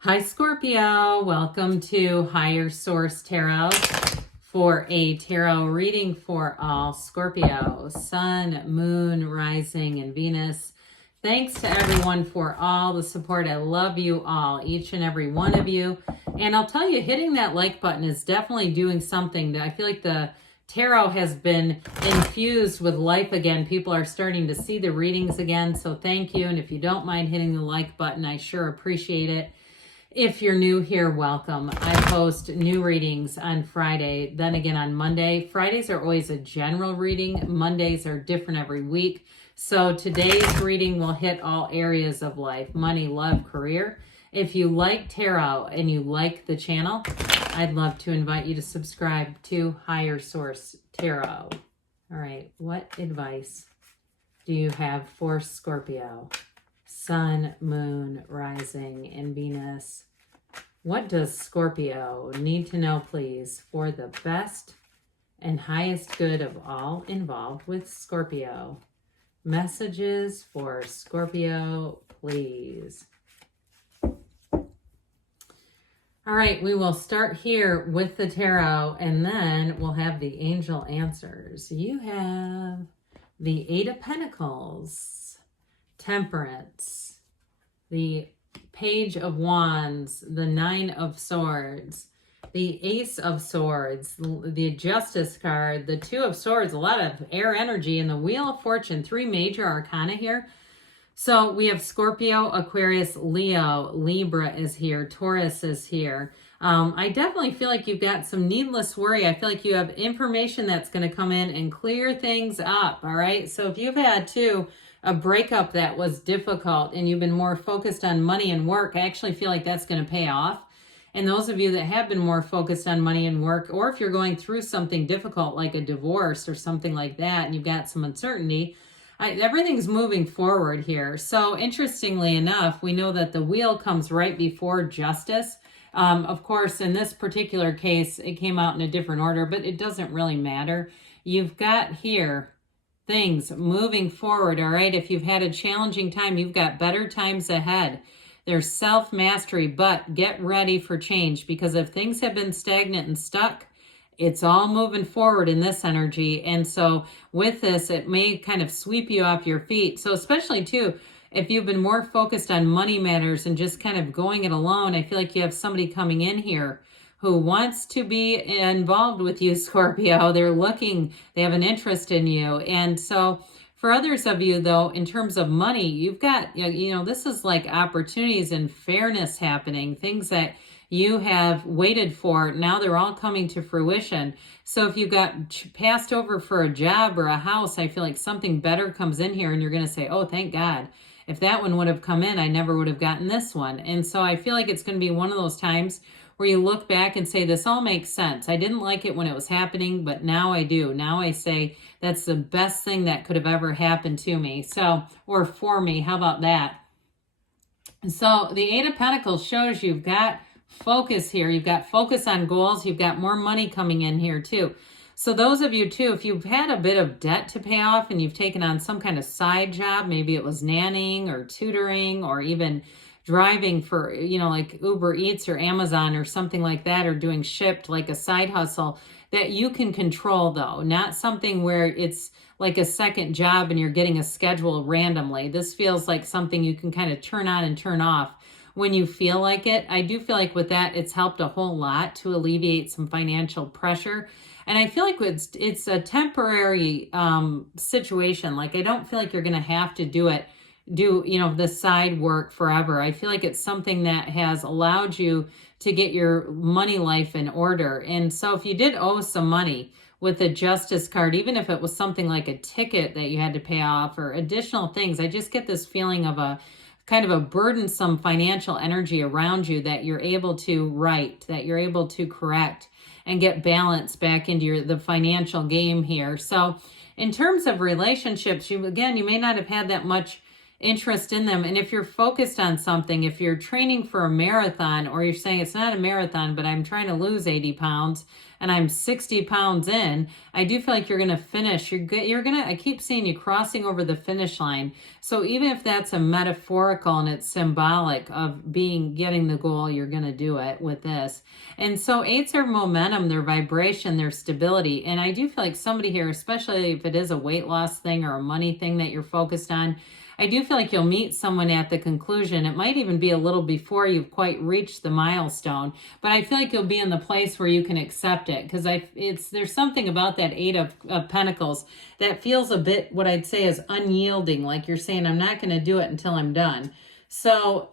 Hi, Scorpio. Welcome to Higher Source Tarot for a tarot reading for all Scorpio, Sun, Moon, Rising, and Venus. Thanks to everyone for all the support. I love you all, each and every one of you. And I'll tell you, hitting that like button is definitely doing something. That I feel like the tarot has been infused with life again. People are starting to see the readings again. So thank you. And if you don't mind hitting the like button, I sure appreciate it. If you're new here, welcome. I post new readings on Friday, then again on Monday. Fridays are always a general reading. Mondays are different every week. So today's reading will hit all areas of life: money, love, career. If you like tarot and you like the channel, I'd love to invite you to subscribe to Higher Source Tarot. All right, what advice do you have for Scorpio? Sun, Moon, Rising, and Venus. What does Scorpio need to know, please, for the best and highest good of all involved with Scorpio? Messages for Scorpio, please. All right, we will start here with the tarot, and then we'll have the angel answers. You have the Eight of Pentacles, Temperance, the Page of Wands, the Nine of Swords, the Ace of Swords, the Justice card, the Two of Swords, a lot of air energy, and the Wheel of Fortune, three major arcana here. So we have Scorpio, Aquarius, Leo, Libra is here, Taurus is here. I definitely feel like you've got some needless worry. I feel like you have information that's going to come in and clear things up, all right? So if you've had a breakup that was difficult and you've been more focused on money and work, I actually feel like that's going to pay off. And those of you that have been more focused on money and work, or if you're going through something difficult like a divorce or something like that, and you've got some uncertainty, everything's moving forward here. So interestingly enough, we know that the Wheel comes right before Justice. Of course, in this particular case, it came out in a different order, but it doesn't really matter. You've got here things moving forward, all right? If you've had a challenging time, you've got better times ahead. There's self-mastery, but get ready for change, because if things have been stagnant and stuck, it's all moving forward in this energy. And so with this, it may kind of sweep you off your feet. So especially too, if you've been more focused on money matters and just kind of going it alone, I feel like you have somebody coming in here who wants to be involved with you, Scorpio. They're looking, they have an interest in you. And so for others of you, though, in terms of money, you've got, this is like opportunities and fairness happening, things that you have waited for. Now they're all coming to fruition. So if you got passed over for a job or a house, I feel like something better comes in here and you're going to say, oh, thank God. If that one would have come in, I never would have gotten this one. And so I feel like it's going to be one of those times where you look back and say, this all makes sense. I didn't like it when it was happening, but now I do. Now I say that's the best thing that could have ever happened to me. So, or for me, how about that? So the Eight of Pentacles shows you've got focus here. You've got focus on goals. You've got more money coming in here too. So those of you too, if you've had a bit of debt to pay off and you've taken on some kind of side job, maybe it was nannying or tutoring or even driving for, like Uber Eats or Amazon or something like that, or doing Shipt, like a side hustle that you can control though, not something where it's like a second job and you're getting a schedule randomly. This feels like something you can kind of turn on and turn off when you feel like it. I do feel like with that, it's helped a whole lot to alleviate some financial pressure. And I feel like it's a temporary situation. Like, I don't feel like you're going to have to do the side work forever. I feel like it's something that has allowed you to get your money life in order. And so if you did owe some money with the Justice card, even if it was something like a ticket that you had to pay off or additional things, I just get this feeling of a kind of a burdensome financial energy around you that you're able to right, that you're able to correct and get balance back into the financial game here. So in terms of relationships, you may not have had that much interest in them. And if you're focused on something, if you're training for a marathon, or you're saying it's not a marathon, but I'm trying to lose 80 pounds, and I'm 60 pounds in, I do feel like you're going to finish. I keep seeing you crossing over the finish line. So even if that's a metaphorical and it's symbolic of getting the goal, you're going to do it with this. And so 8s are momentum, their vibration, their stability. And I do feel like somebody here, especially if it is a weight loss thing or a money thing that you're focused on, I do feel like you'll meet someone at the conclusion. It might even be a little before you've quite reached the milestone, but I feel like you'll be in the place where you can accept it, because there's something about that 8 of Pentacles that feels a bit, what I'd say is unyielding, like you're saying, I'm not going to do it until I'm done. So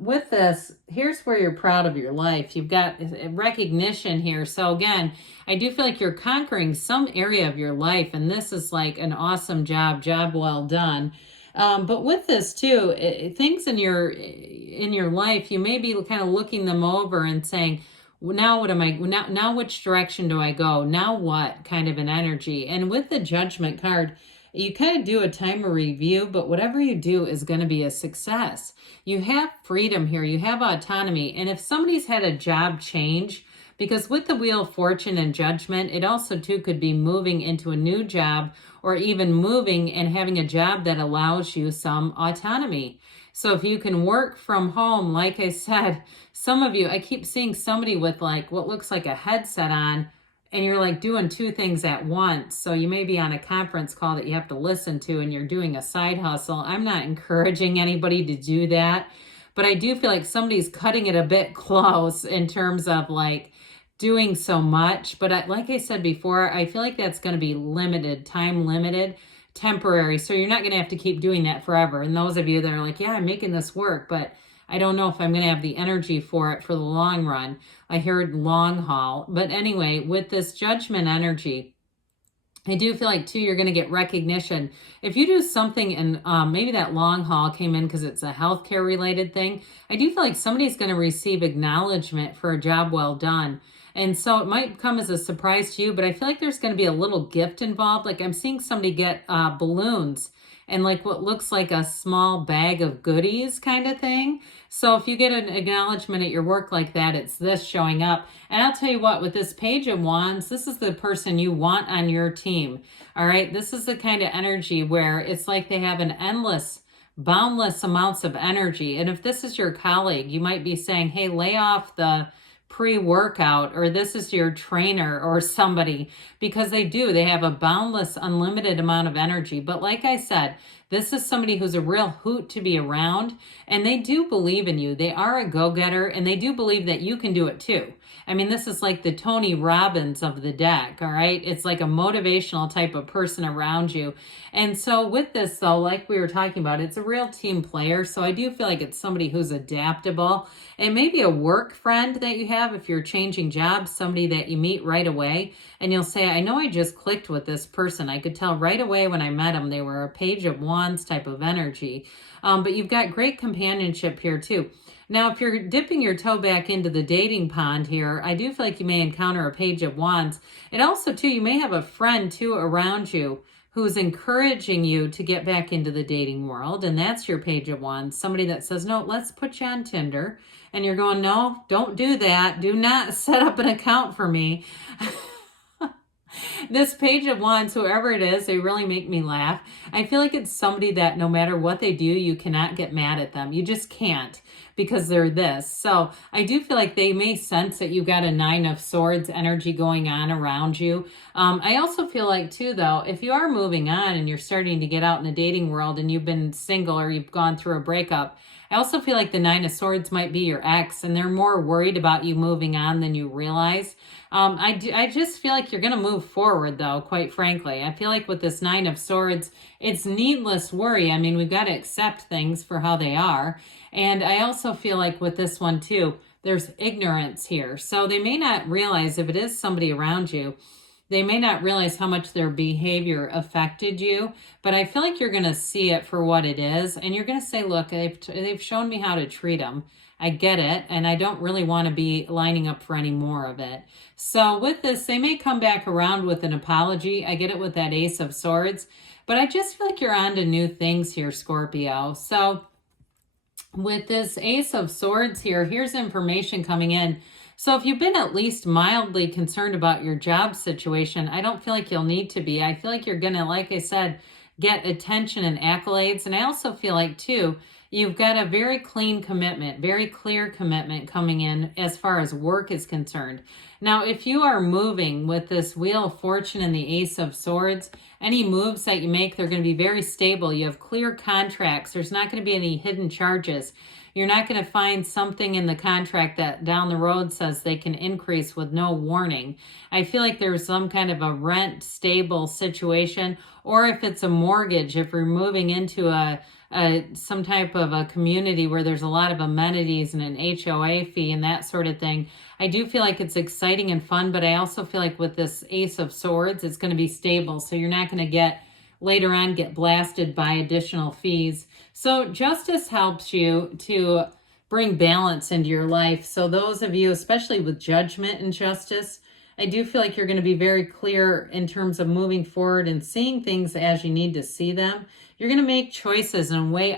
with this, here's where you're proud of your life. You've got recognition here. So again, I do feel like you're conquering some area of your life, and this is like an awesome job well done. But with this too, things in your life, you may be kind of looking them over and saying, well, now what am I, now which direction do I go? Now what kind of an energy? And with the Judgment card, you kind of do a time of review, but whatever you do is going to be a success. You have freedom here. You have autonomy. And if somebody's had a job change, because with the Wheel of Fortune and Judgment, it also too could be moving into a new job, or even moving and having a job that allows you some autonomy. So if you can work from home, like I said, some of you, I keep seeing somebody with like what looks like a headset on, and you're like doing 2 things at once. So you may be on a conference call that you have to listen to, and you're doing a side hustle. I'm not encouraging anybody to do that, but I do feel like somebody's cutting it a bit close in terms of like doing so much. But like I said before, I feel like that's going to be limited, time limited, temporary. So you're not going to have to keep doing that forever. And those of you that are like, yeah, I'm making this work, but I don't know if I'm going to have the energy for it for the long run. I heard long haul. But anyway, with this Judgment energy, I do feel like too, you're going to get recognition. If you do something and maybe that long haul came in because it's a healthcare related thing, I do feel like somebody's going to receive acknowledgement for a job well done. And so it might come as a surprise to you, but I feel like there's going to be a little gift involved. Like I'm seeing somebody get balloons and like what looks like a small bag of goodies kind of thing. So if you get an acknowledgement at your work like that, it's this showing up. And I'll tell you what, with this Page of Wands, this is the person you want on your team. All right. This is the kind of energy where it's like they have an boundless amounts of energy. And if this is your colleague, you might be saying, hey, lay off the pre-workout, or this is your trainer or somebody, because they have a boundless, unlimited amount of energy. But like I said, this is somebody who's a real hoot to be around, and they do believe in you. They are a go-getter, and they do believe that you can do it too. I mean, this is like the Tony Robbins of the deck, all right? It's like a motivational type of person around you. And so with this, though, like we were talking about, it's a real team player. So I do feel like it's somebody who's adaptable. And maybe a work friend that you have if you're changing jobs, somebody that you meet right away. And you'll say, I know I just clicked with this person. I could tell right away when I met them, they were a Page of Wands type of energy. But you've got great companionship here too. Now, if you're dipping your toe back into the dating pond here, I do feel like you may encounter a Page of Wands. And also, too, you may have a friend, too, around you who's encouraging you to get back into the dating world. And that's your Page of Wands. Somebody that says, no, let's put you on Tinder. And you're going, no, don't do that. Do not set up an account for me. This Page of Wands, whoever it is, they really make me laugh. I feel like it's somebody that no matter what they do, you cannot get mad at them. You just can't, because they're this. So I do feel like they may sense that you got a 9 of Swords energy going on around you. I also feel like too, though, if you are moving on and you're starting to get out in the dating world and you've been single or you've gone through a breakup, I also feel like the 9 of Swords might be your ex, and they're more worried about you moving on than you realize. I just feel like you're going to move forward, though, quite frankly. I feel like with this 9 of Swords, it's needless worry. I mean, we've got to accept things for how they are. And I also feel like with this one, too, there's ignorance here. So they may not realize, if it is somebody around you, they may not realize how much their behavior affected you, but I feel like you're going to see it for what it is. And you're going to say, look, they've shown me how to treat them. I get it. And I don't really want to be lining up for any more of it. So with this, they may come back around with an apology. I get it with that Ace of Swords, but I just feel like you're on to new things here, Scorpio. So with this Ace of Swords here, here's information coming in. So if you've been at least mildly concerned about your job situation, I don't feel like you'll need to be. I feel like you're going to, like I said, get attention and accolades. And I also feel like, too, you've got a very clean commitment, very clear commitment coming in as far as work is concerned. Now, if you are moving with this Wheel of Fortune and the Ace of Swords, any moves that you make, they're going to be very stable. You have clear contracts. There's not going to be any hidden charges. You're not going to find something in the contract that down the road says they can increase with no warning. I feel like there's some kind of a rent stable situation, or if it's a mortgage, if you're moving into some type of a community where there's a lot of amenities and an HOA fee and that sort of thing. I do feel like it's exciting and fun, but I also feel like with this Ace of Swords, it's going to be stable. So you're not going to later on get blasted by additional fees. So justice helps you to bring balance into your life. So those of you, especially with judgment and justice, I do feel like you're going to be very clear in terms of moving forward and seeing things as you need to see them. You're going to make choices and weigh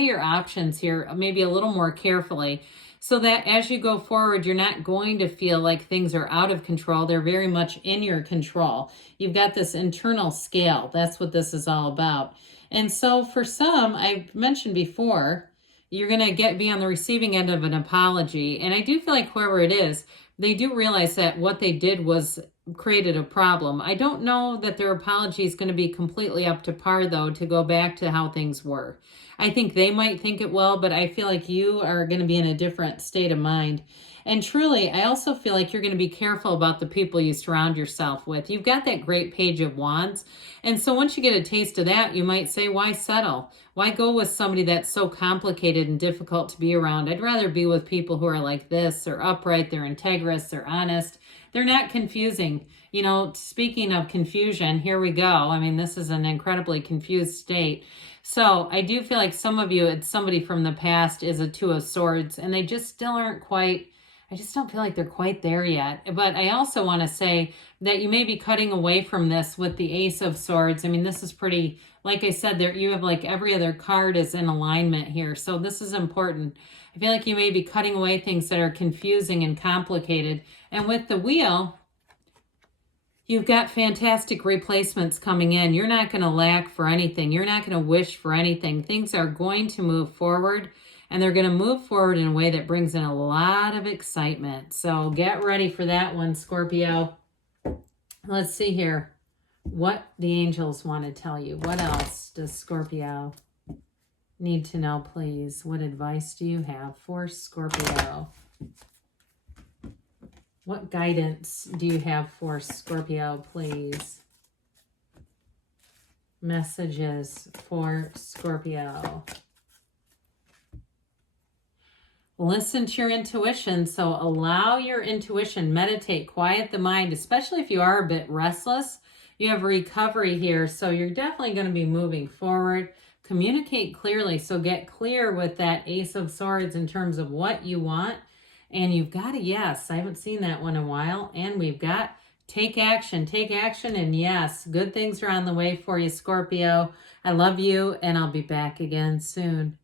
your options here maybe a little more carefully, so that as you go forward, you're not going to feel like things are out of control. They're very much in your control. You've got this internal scale. That's what this is all about. And so for some, I've mentioned before, you're going to be on the receiving end of an apology. And I do feel like whoever it is, they do realize that what they did was created a problem. I don't know that their apology is going to be completely up to par, though, to go back to how things were. I think they might think it will, but I feel like you are going to be in a different state of mind. And truly, I also feel like you're going to be careful about the people you surround yourself with. You've got that great Page of Wands. And so once you get a taste of that, you might say, why settle? Why go with somebody that's so complicated and difficult to be around? I'd rather be with people who are like this. They're upright, they're integrous, they're honest. They're not confusing. You know, speaking of confusion, here we go. I mean, this is an incredibly confused state. So I do feel like some of you, it's somebody from the past, is a Two of Swords, and they just still aren't quite, I just don't feel like they're quite there yet. But I also want to say that you may be cutting away from this with the Ace of Swords. I mean, this is pretty, like I said, there you have like every other card is in alignment here. So this is important. I feel like you may be cutting away things that are confusing and complicated. And with the Wheel, you've got fantastic replacements coming in. You're not going to lack for anything. You're not going to wish for anything. Things are going to move forward, and they're going to move forward in a way that brings in a lot of excitement. So get ready for that one, Scorpio. Let's see here what the angels want to tell you. What else does Scorpio need to know, please? What advice do you have for Scorpio? What guidance do you have for Scorpio, please? Messages for Scorpio. Listen to your intuition. So allow your intuition, meditate, quiet the mind, especially if you are a bit restless. You have recovery here, so you're definitely going to be moving forward. Communicate clearly. So get clear with that Ace of Swords in terms of what you want. And you've got a yes. I haven't seen that one in a while. And we've got take action. Take action. And yes, good things are on the way for you, Scorpio. I love you, and I'll be back again soon.